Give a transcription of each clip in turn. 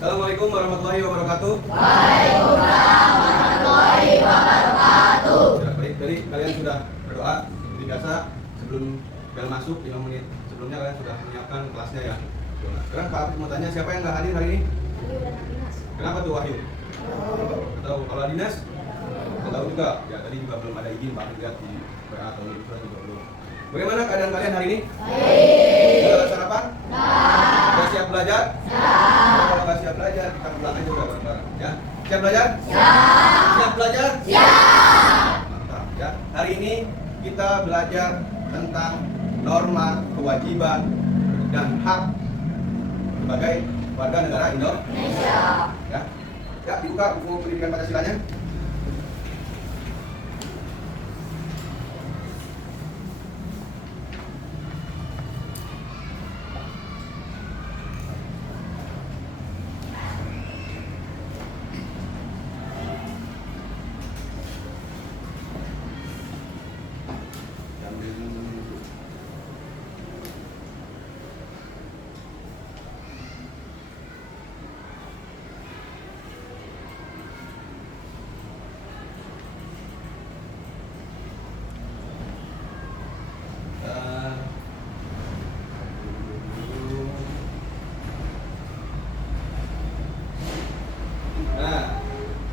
Assalamualaikum warahmatullahi wabarakatuh. Waalaikumsalam warahmatullahi wabarakatuh. Ya, baik, tadi kalian sudah berdoa seperti biasa sebelum bel masuk 5 menit sebelumnya kalian sudah menyiapkan kelasnya ya. Nah, sekarang Pak Afif mau tanya siapa yang nggak hadir hari ini? Kenapa tuh Wahyu? Tahu kalau Dinas? Nggak tahu juga. Ya tadi juga belum ada izin Pak Afif lihat di WA atau di juga belum. Bagaimana keadaan kalian hari ini? Baik. Sudah sarapan? Sudah siap belajar? Siap. Kalau nggak siap belajar, kita pulang aja juga bareng-bareng. Ya, siap belajar? Siap. Siap belajar? Siap. Mantap ya. Hari ini kita belajar tentang norma, kewajiban, dan hak sebagai warga negara Indonesia. Ya, ya dibuka buku pendidikan Pancasilanya.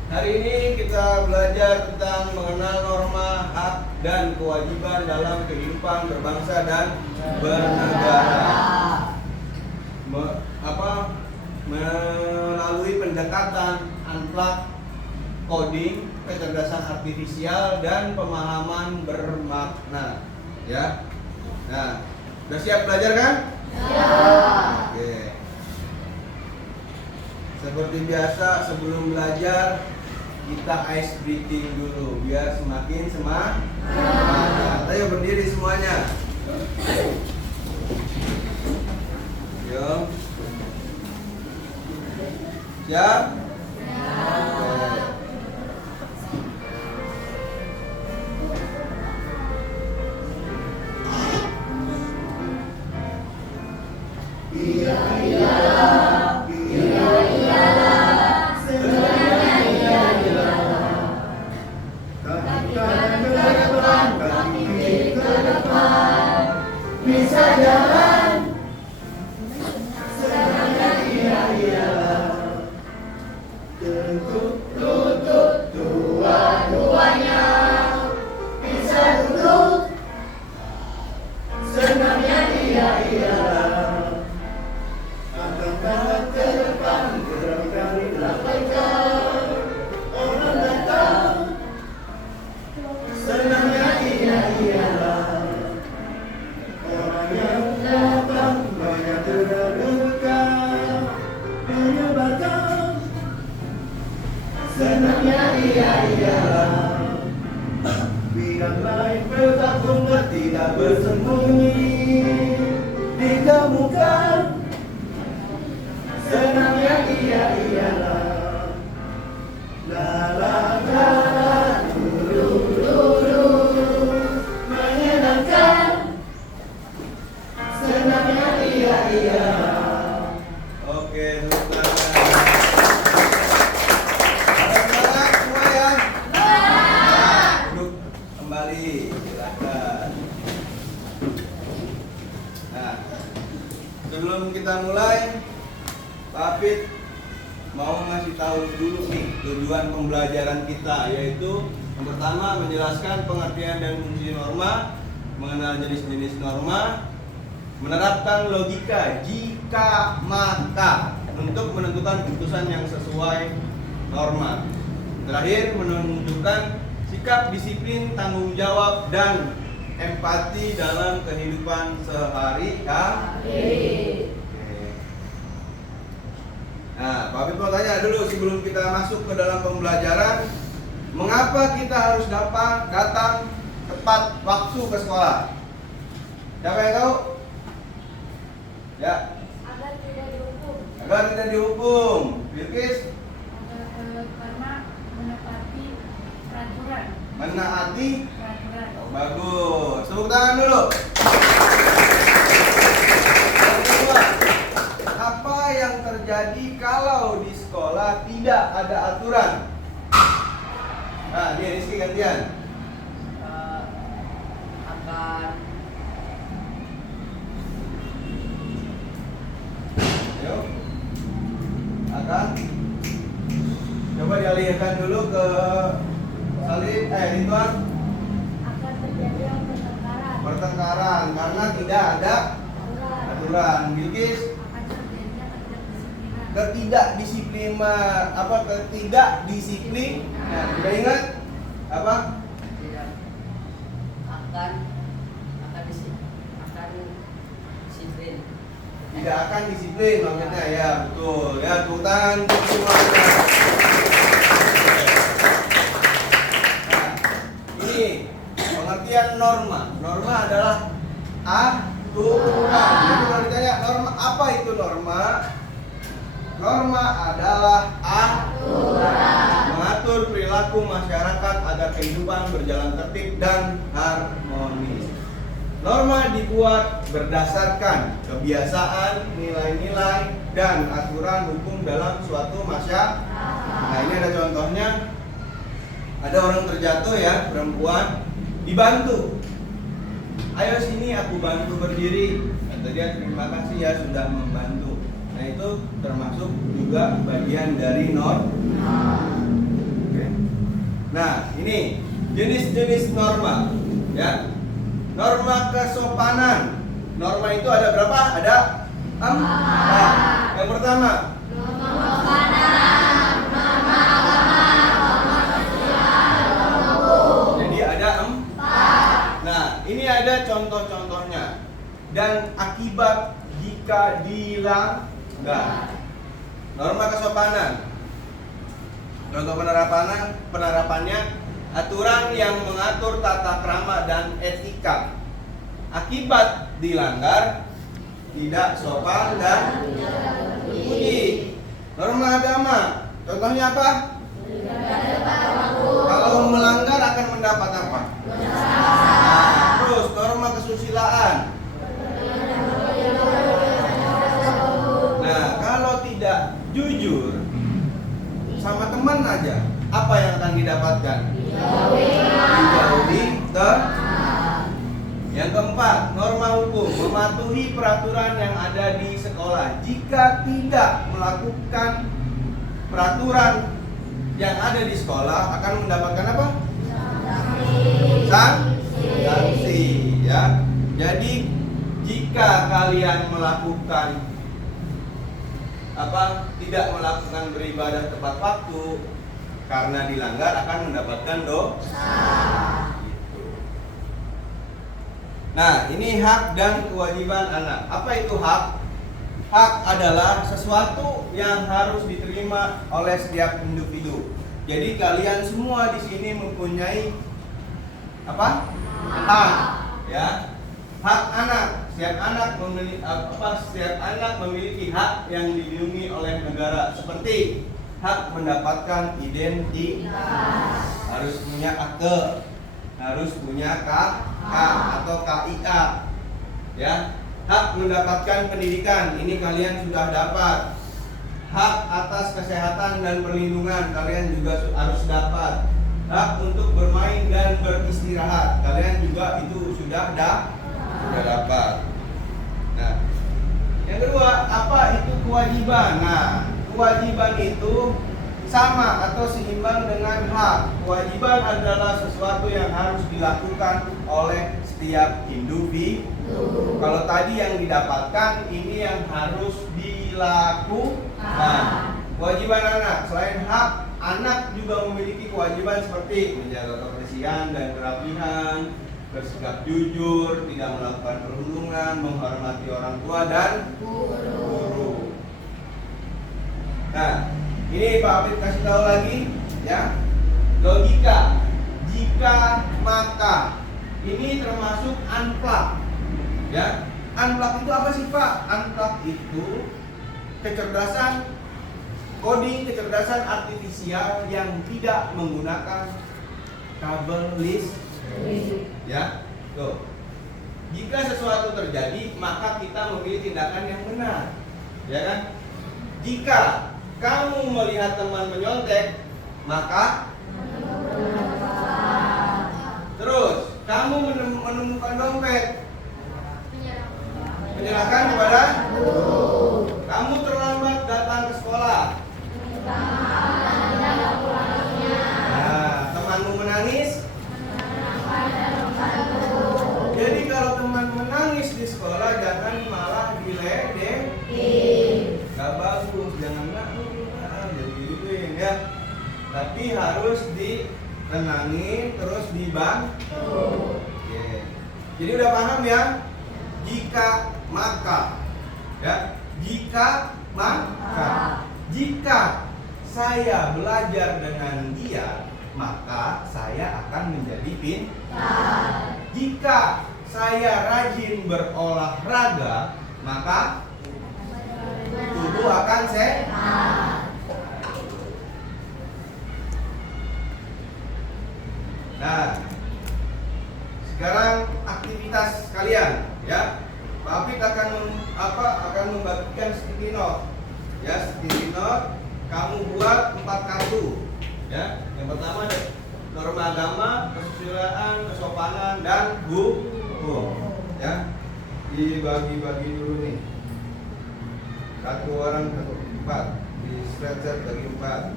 Hari ini kita belajar tentang mengenal norma, hak, dan kewajiban dalam kehidupan berbangsa dan bernegara. Melalui pendekatan unplug, coding, kecerdasan artifisial, dan pemahaman bermakna. Ya. Nah, udah siap belajar kan? Siap. Oke. Seperti biasa sebelum belajar kita ice breathing dulu biar semakin semangat. Ayo berdiri semuanya. Yo. Siap? Bisa jalan, lutut dua-duanya. Bisa duduk, senangnya ialah angkat tangan ke depan, gerakkan belakang. Orang datang, senangnya ialah orang yang datang banyak terluka, menyebarkan senangnya ialah bidang lain bertakung tidak bersembunyi ditemukan. Senangnya ialah la la la dulu menyenangkan. Senangnya ialah. Oke, semangat. Ada semangat semua ya? Duduk kembali, silakan. Nah, sebelum kita mulai, Pak Afif mau ngasih tahu dulu nih tujuan pembelajaran kita, yaitu yang pertama menjelaskan pengertian dan fungsi norma, mengenal jenis-jenis norma, menerapkan logika jika maka untuk menentukan keputusan yang sesuai norma. Terakhir, menunjukkan sikap disiplin, tanggung jawab, dan empati dalam kehidupan sehari-hari. Nah, Pak Afif mau tanya dulu sebelum kita masuk ke dalam pembelajaran, mengapa kita harus datang tepat waktu ke sekolah? Siapa yang tahu? Ya. Agar tidak dihukum. Agar tidak dihukum. Bilkis? Karena menepati peraturan. Menaati? Peraturan. Oh, bagus. Tepuk tangan dulu. Yang kedua, apa yang terjadi kalau ada aturan. Nah, dia Rizky gantian. Akan Ayo. Akan. Coba dialihkan dulu ke Ridwan. Akan terjadi pertengkaran. Pertengkaran karena tidak ada aturan. Bilkis. Akan terjadinya ketidakdisiplinan. Ketidakdisiplin. Nah, udah ingat apa? tidak akan disiplin. Tidak akan disiplin maksudnya ya, betul. Ya, tepuk tangan untuk semuanya. Nah, ini pengertian norma. Norma adalah aturan. Jadi kalau ditanya norma, apa itu norma? Norma adalah aturan, mengatur perilaku masyarakat agar kehidupan berjalan tertib dan harmonis. Norma dibuat berdasarkan kebiasaan, nilai-nilai, dan aturan hukum dalam suatu masyarakat. Nah, ini ada contohnya. Ada orang terjatuh ya, perempuan, dibantu. Ayo sini aku bantu berdiri. Kata dia, terima kasih ya sudah membantu. Nah, itu termasuk juga bagian dari norma. Oke. Nah, ini jenis-jenis norma ya. Norma kesopanan. Norma itu ada berapa? Ada 4. Yang pertama, Norma makanan, norma agama, norma sosial, norma hukum. jadi ada 4. Nah, ini ada contoh-contohnya dan akibat jika dilanggar. Norma kesopanan. Contoh penerapannya aturan yang mengatur tata krama dan etika. Akibat dilanggar tidak sopan dan budi. Norma agama. Contohnya apa? Kalau melanggar akan mendapat apa? Nah, terus norma kesusilaan. Nah, kalau tidak jujur sama teman aja, apa yang akan didapatkan? Dijauhi. Yang keempat, norma hukum, mematuhi peraturan yang ada di sekolah. Jika tidak melakukan peraturan yang ada di sekolah akan mendapatkan apa? Sanksi, ya. Jadi jika kalian melakukan tidak melakukan beribadah tepat waktu karena dilanggar akan mendapatkan dosa. Gitu. Nah, ini hak dan kewajiban anak. Apa itu hak? Hak adalah sesuatu yang harus diterima oleh setiap individu. Jadi kalian semua di sini mempunyai apa? Hak, ya. Hak anak. Setiap anak memiliki hak yang dilindungi oleh negara, seperti hak mendapatkan identitas, harus punya akte, harus punya KK atau KIA, ya. Hak mendapatkan pendidikan, ini kalian sudah dapat. Hak atas kesehatan dan perlindungan, kalian juga harus dapat. Hak untuk bermain dan beristirahat, kalian juga itu sudah dapat. Nah, yang kedua, apa itu kewajiban? Nah, kewajiban itu sama atau seimbang dengan hak. Kewajiban adalah sesuatu yang harus dilakukan oleh setiap individu. Kalau tadi yang didapatkan, ini yang harus dilakukan. Kewajiban anak, selain hak, anak juga memiliki kewajiban seperti menjaga kebersihan dan kerapihan, bersikap jujur, tidak melakukan perundungan, menghormati orang tua dan guru. Nah, ini Pak Afid kasih tahu lagi, ya. Logika, jika maka, ini termasuk unplug, ya. Unplug itu apa sih Pak? Unplug itu kecerdasan coding, kecerdasan artifisial yang tidak menggunakan kabel listrik. Ya, tuh. Jika sesuatu terjadi, maka kita memilih tindakan yang benar, ya kan? Jika kamu melihat teman menyontek, maka terus kamu menemukan dompet, menyerahkan kepada kamu terlambat datang ke sekolah. Nah, temanmu menangis. Jadi kalau teman menangis di sekolah jangan malah diledek. Gak bagus, jangan jadi gituin ya. Tapi harus ditenangin terus dibantu. Oke. Jadi udah paham ya? Jika maka ya, jika maka jika saya belajar dengan dia, maka saya akan menjadi pintar. Jika saya rajin berolahraga, maka tubuh akan sehat. Nah, sekarang aktivitas kalian ya. Pak Apit akan membagikan sticky note. Ya, sticky note kamu buat 4 kartu. Ya, yang pertama ada norma agama, kesusilaan, kesopanan dan hukum. Ya, dibagi-bagi dulu nih. Satu orang 4 di spreadsheet bagi 4.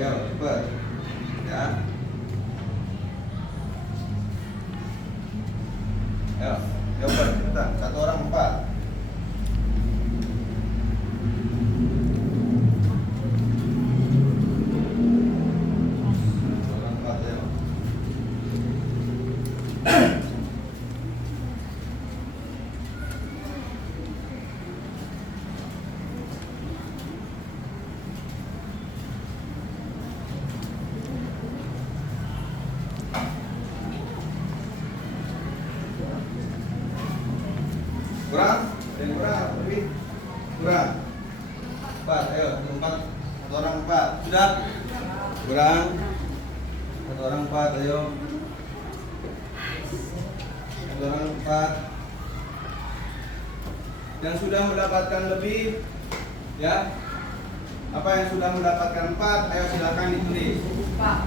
Ayo cepat. Ya. Ayo, jawaban cepetan. Satu orang 4. Kurang? Ada yang kurang? Lebih? Kurang? 4, ayo, 4. Satu orang 4. Sudah? Kurang? Satu orang 4, ayo. Satu orang 4. Yang sudah mendapatkan lebih, ya. Apa yang sudah mendapatkan 4, ayo silakan ditulis. Pak.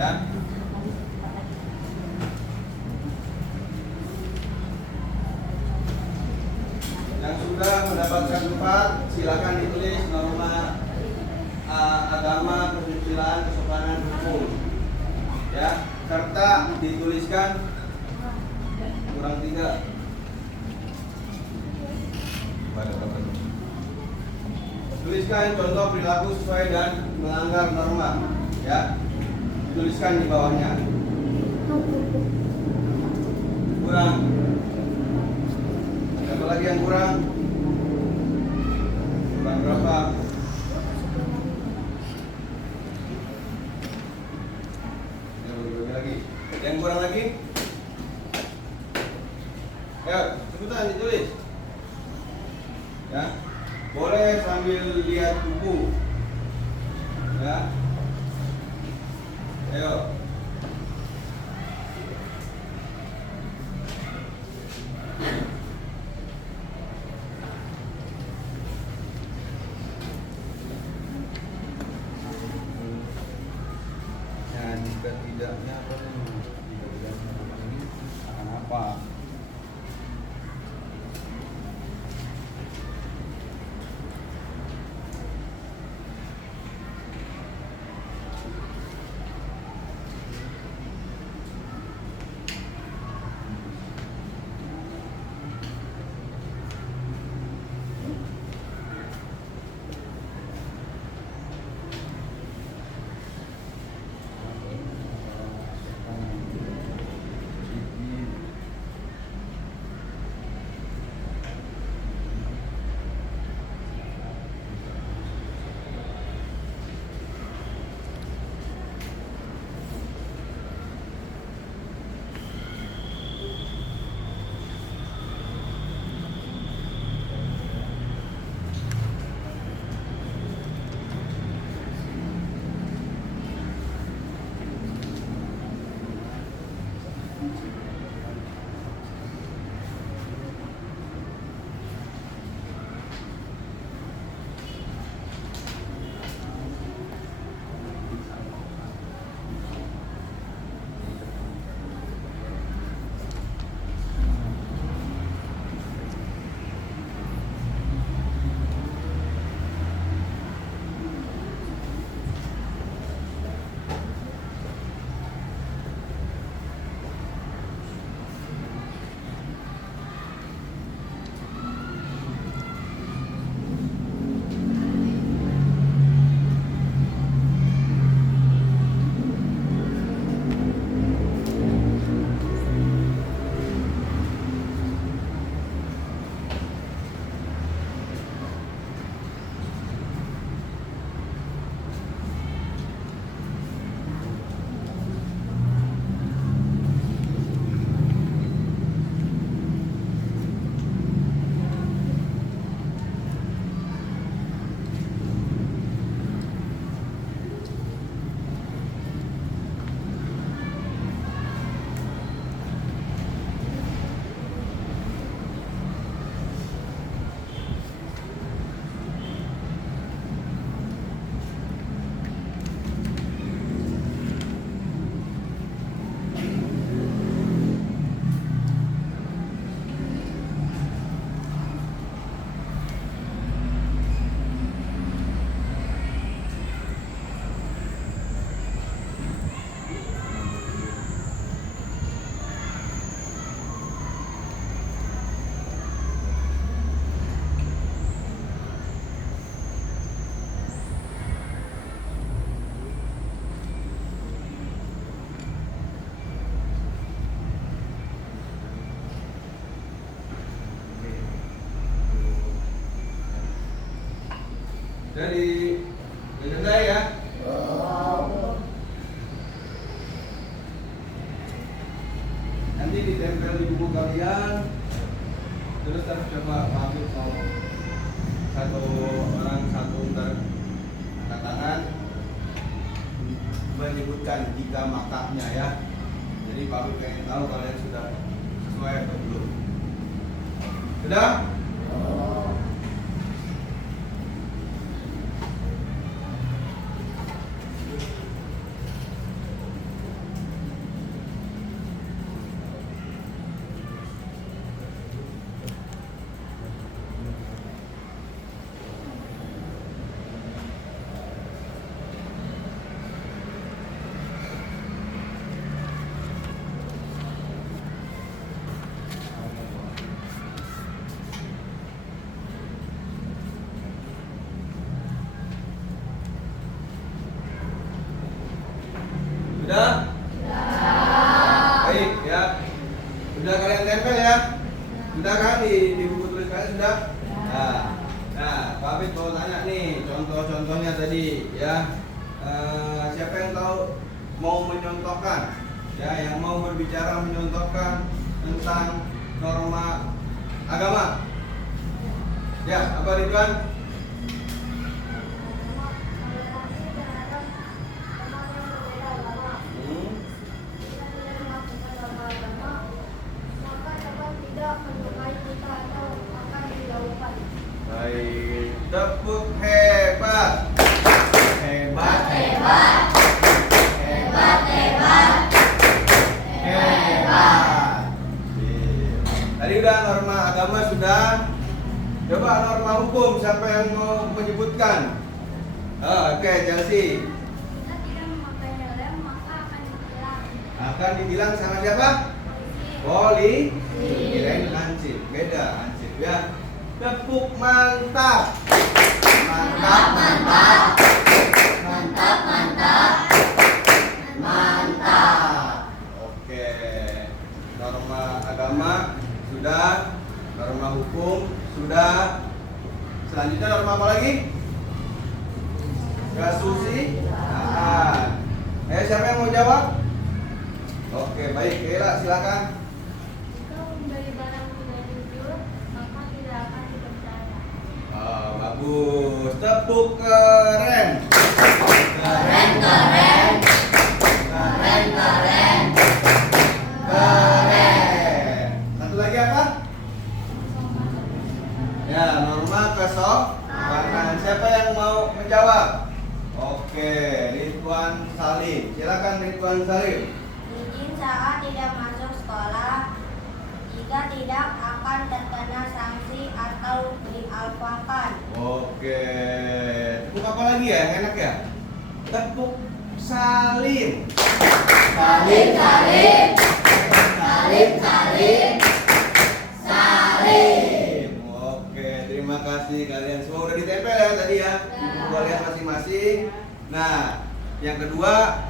Ya. Yang sudah mendapatkan 4, silakan ditulis norma agama, kesusilaan, kesopanan, hukum. Ya, serta dituliskan kurang 3. Tuliskan contoh perilaku sesuai dan melanggar norma. Ya. Tuliskan di bawahnya. Kurang. Siapa lagi yang kurang? Kurang berapa? Ya, bagi lagi. Yang kurang lagi? Ya, sebutan ditulis. Ya. Boleh sambil lihat buku. Ya. Ayo. Nah, jika tidaknya apa namanya? Jika tidak ini akan apa? menyebutkan jika makanya ya. Jadi Pak pengen tahu kalian sudah sesuai atau belum. Sudah? Sudah? Baik ya. Sudah kalian tempel ya? Sudah kan di buku tulis kalian sudah? Nah, Pak Fit mau tanya nih contoh-contohnya tadi ya. Siapa yang tahu mau menyontohkan? Ya, yang mau berbicara menyontohkan tentang norma agama. Ya, apa Ridwan? Baik, tepuk hebat. Hebat, hebat. Hebat, hebat. Hebat. Tadi udah norma agama sudah. Coba norma hukum siapa yang mau menyebutkan? Oke, Chelsea. Kita tidak memakai helm maka akan ditilang. Akan dibilang sama siapa? Polisi. Kirain hansip. Beda hansip ya. Tepuk mantap. Mantap, mantap. Mantap, mantap. Mantap. Oke. Norma agama sudah, norma hukum sudah. Selanjutnya norma apa lagi? Kesusilaan. Siapa yang mau jawab? Oke, baik. Kela, silakan. Jika membeli barang tidak jujur, maka tidak akan dipercaya. Bagus. Tepuk keren. Keren, keren. Keren, keren. Keren. Satu lagi apa? Ya, norma kesopanan. Siapa yang mau menjawab? Oke, Ridwan Salim. Silakan Ridwan Salim. Izin saat tidak masuk sekolah, jika tidak akan terkena sanksi atau dialpakan. Oke. Tepuk apa lagi ya? Yang enak ya? Tepuk salim. Salim, salim. Salim, salim. Salim. Oke, terima kasih kalian semua udah ditempel ya tadi ya. Di buku kalian masing-masing. Nah, yang kedua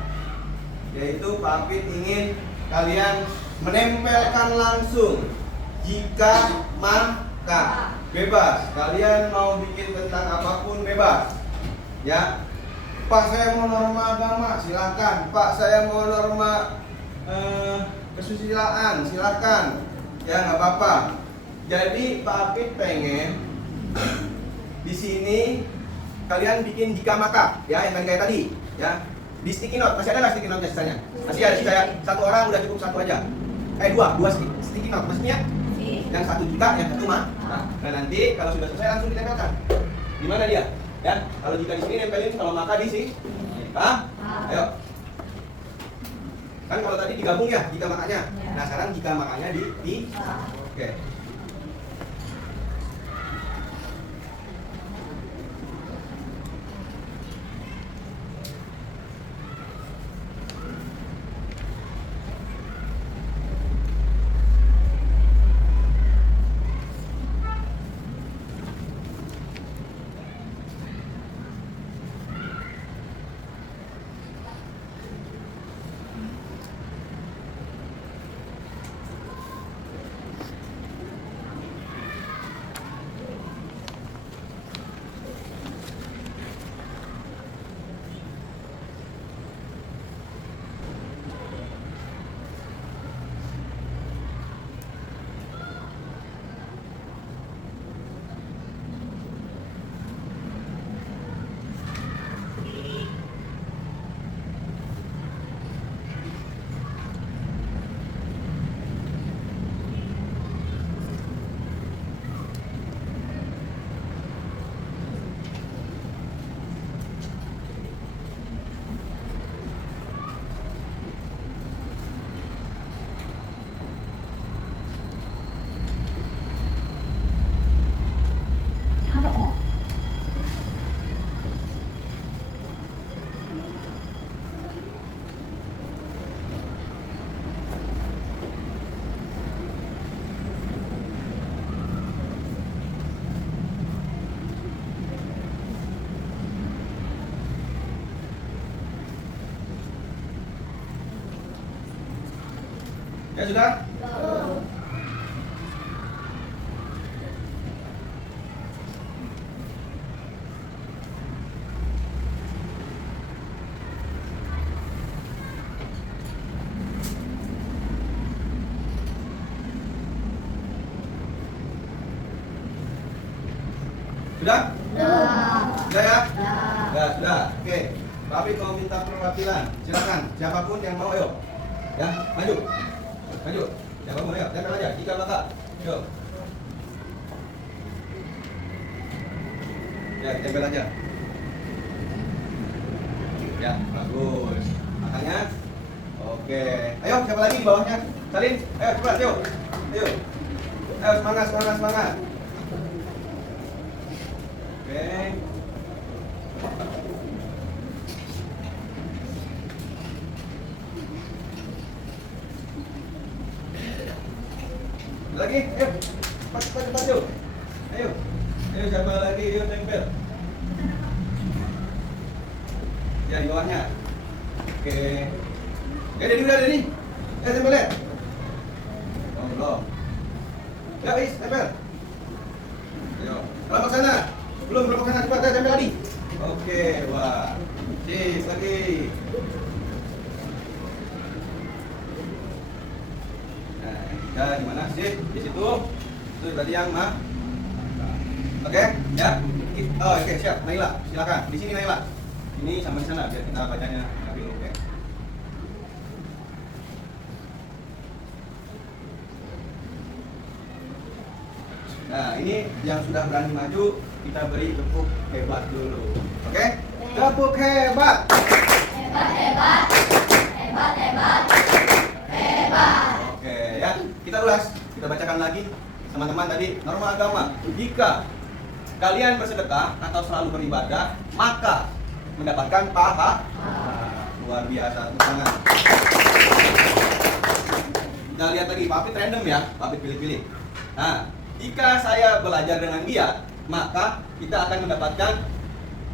yaitu Pak Fit ingin kalian menempelkan langsung jika maka bebas. Kalian mau bikin tentang apapun bebas. Ya. Pak saya mau norma agama, silakan. Pak saya mau norma kesusilaan, silakan. Ya nggak apa-apa. Jadi Pak Fit pengen di sini kalian bikin jika maka, ya yang kayak tadi, ya. Di sticky note, masih ada nggak sticky note sisanya? Masih ada, saya satu orang udah cukup satu aja. Dua sticky note, maksudnya yang satu jika, yang satu mah. Nah, nanti kalau sudah selesai langsung ditempelkan. Di mana dia? Ya, kalau jika di sini nempelin, kalau maka di sini. Ayo. Kan kalau tadi digabung ya, jika makanya. Nah, sekarang jika makanya di. Oke. Ya sudah? Sudah? Sudah ya? Ya, sudah. Oke. Tapi mau minta perwakilan, silakan. Siapapun yang mau, ayo. Ya, maju. Maju. Siapapun, ayo. Tempel aja. Jika belakang. Ayo. Ya, tempel aja. Ya, bagus. Makanya. Oke. Ayo, siapa lagi di bawahnya? Salin. Ayo, cepat, ayo. Ayo. Ayo, semangat, semangat, semangat. Oke. Lagi, ayo. Cepat, cepat, cepat, yuk. Ayo. Ayo, siapa lagi? Ayo, tempel. Ya, di bawahnya. Oke. Ya, udah, Denny. Ya, tempel ya. Oh, belum. Ya, Is, tempel. Ayo. Kelompok sana. Belum, kelompok sana. Cepat, ya, tempel lagi. Oke, wah. Sip, lagi. Nah, kita di mana? Sip, di situ. Itu tadi yang mah. Oke, ya. Oh, oke, siap. Naila, silakan. Di sini Naila. Ini sama di sana biar kita bacanya lebih oke. Nah, ini yang sudah berani maju kita beri tepuk hebat dulu. Oke? Tepuk hebat. Hebat, hebat. Hebat, hebat. Hebat. Oke, ya. Kita ulas, kita bacakan lagi teman-teman tadi norma agama. Jika kalian bersedekah atau selalu beribadah, maka mendapatkan pahala. Luar biasa, tepuk tangan. Kita lihat lagi, Papit random ya, Papit pilih-pilih. Nah, jika saya belajar dengan dia, maka kita akan mendapatkan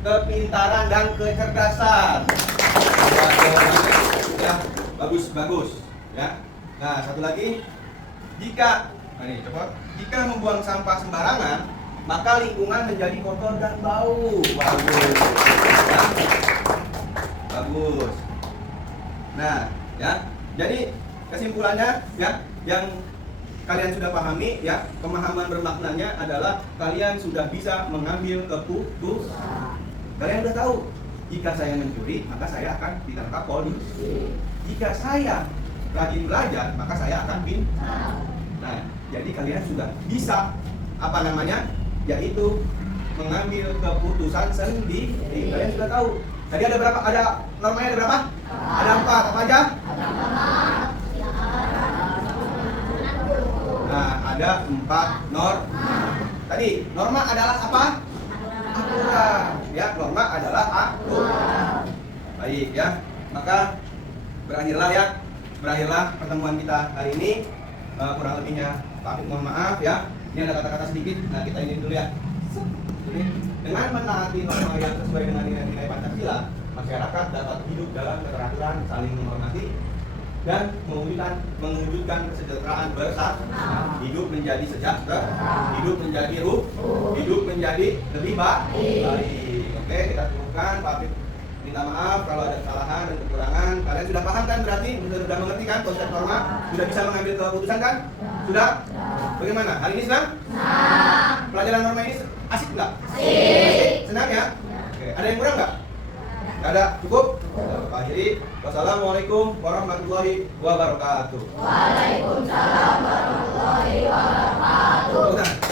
kepintaran dan kecerdasan. Ya, bagus, bagus. Ya. Nah, satu lagi, jika jika membuang sampah sembarangan, maka lingkungan menjadi kotor dan bau. Bagus. Ya. Bagus. Nah, ya. Jadi kesimpulannya ya, yang kalian sudah pahami ya, pemahaman bermaknanya adalah kalian sudah bisa mengambil keputusan. Kalian sudah tahu, jika saya mencuri, maka saya akan ditangkap polisi. Jika saya rajin belajar, maka saya akan pintar. Nah, jadi kalian sudah bisa apa namanya? Yaitu mengambil keputusan sendiri. Kalian sudah tahu. Tadi ada berapa? Ada normanya ada berapa? Ada 4. Apa aja? Nah, ada 4 norma. Tadi norma adalah apa? Aturan. Ya, norma adalah aturan. Baik ya. Maka berakhirlah pertemuan kita hari ini. Kurang lebihnya Pak mohon maaf ya. Ini ada kata-kata sedikit. Nah, kita ini dulu ya. Dengan menaati norma yang sesuai dengan nilai-nilai Pancasila, masyarakat dapat hidup dalam keteraturan, saling menghormati, dan mewujudkan kesejahteraan bersama. Hidup menjadi sejahtera, hidup menjadi hidup menjadi lebih baik. Oke, kita cukupkan. Papit minta maaf kalau ada kesalahan dan kekurangan. Kalian sudah paham kan, berarti sudah mengerti kan konsep norma? Sudah bisa mengambil keputusan kan? Sudah? Bagaimana? Hari ini senang? Pelajaran norma ini asik nggak? Asik. Senang ya? Oke. Ada yang kurang nggak? Nggak ada? Cukup? Akhiri. Wassalamualaikum warahmatullahi wabarakatuh. Waalaikumsalam warahmatullahi wabarakatuh.